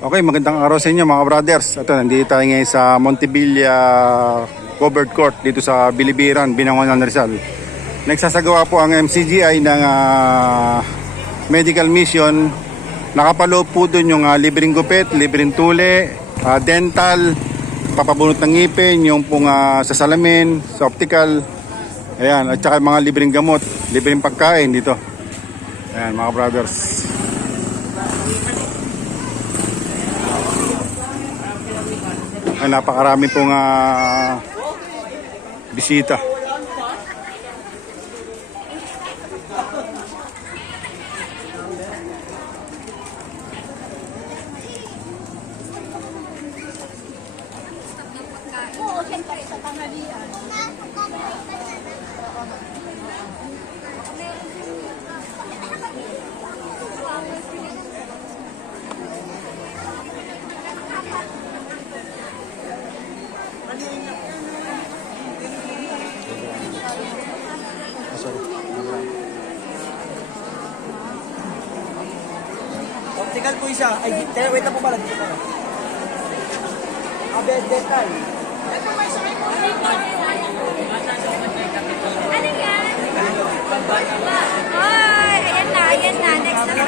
Okay, magandang araw sa inyo mga brothers. Ito, nandito tayo ngayon sa Montevilla Covered Court dito sa Bilibiran, Binangonan, Rizal. Nagsasagawa po ang MCGI ng medical mission. Nakapaloob po doon yung libreng gupit, libreng tule, dental, papabunot ng ngipin, yung pong sa salamin, sa optical. Ayan, at saka mga libreng gamot, libreng pagkain dito. Ayan mga brothers. Ay, napakarami pong bisita. Optical po isa. Ay, wait na po pala. Dito pala. Dental. Ano yan? Ay, ayan na. Next na.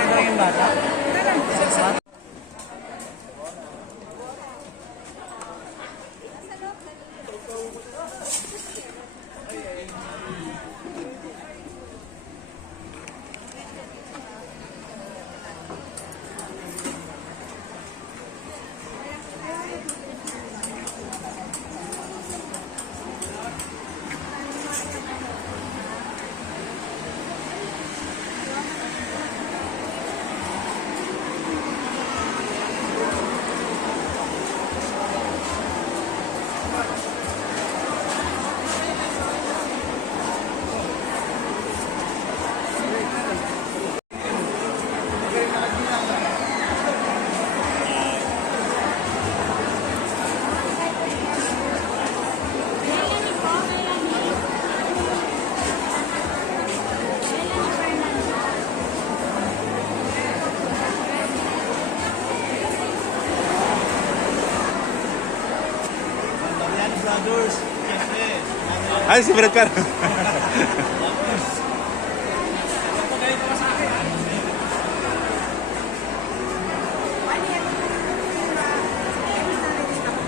Ay, si Brad Car. Ito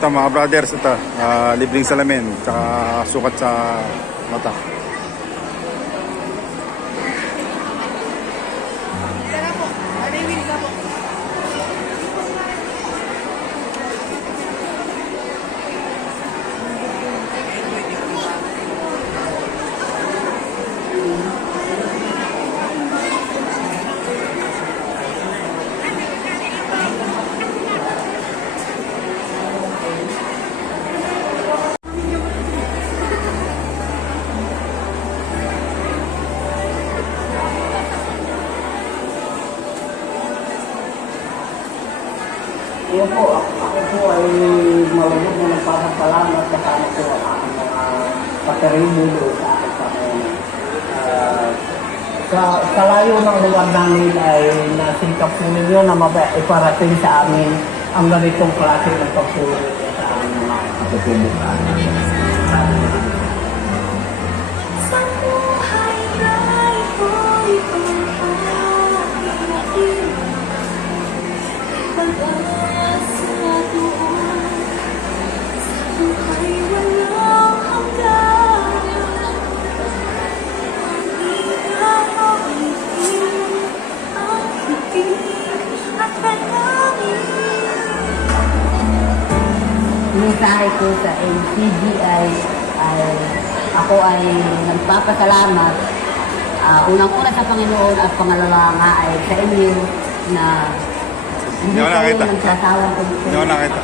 mga brothers, ito, libreng salamin, tsaka sukat sa mata. Iyo po, ako po ay malubog na nagpapasalamat sa kanya po ang aking mga paterimulo sa aking Panginoon. Sa layo ng lugar namin ay nasingkap po ninyo na iparating sa amin ang ganitong klase ng pagpulong sa aming mga katutubukan. Sa buhay ay ho'y pagpapalain. Pag-asa doon sa buhay walang hanggan. Ihahawitin ang higit at panangin. Mensahe ko sa MCGI ay ako ay nagpapasalamat unang-una sa Panginoon at pangalawa nga ay sa inyo na hindi Hindi ko kayo nakita. nagsasawang Hindi ko nakita.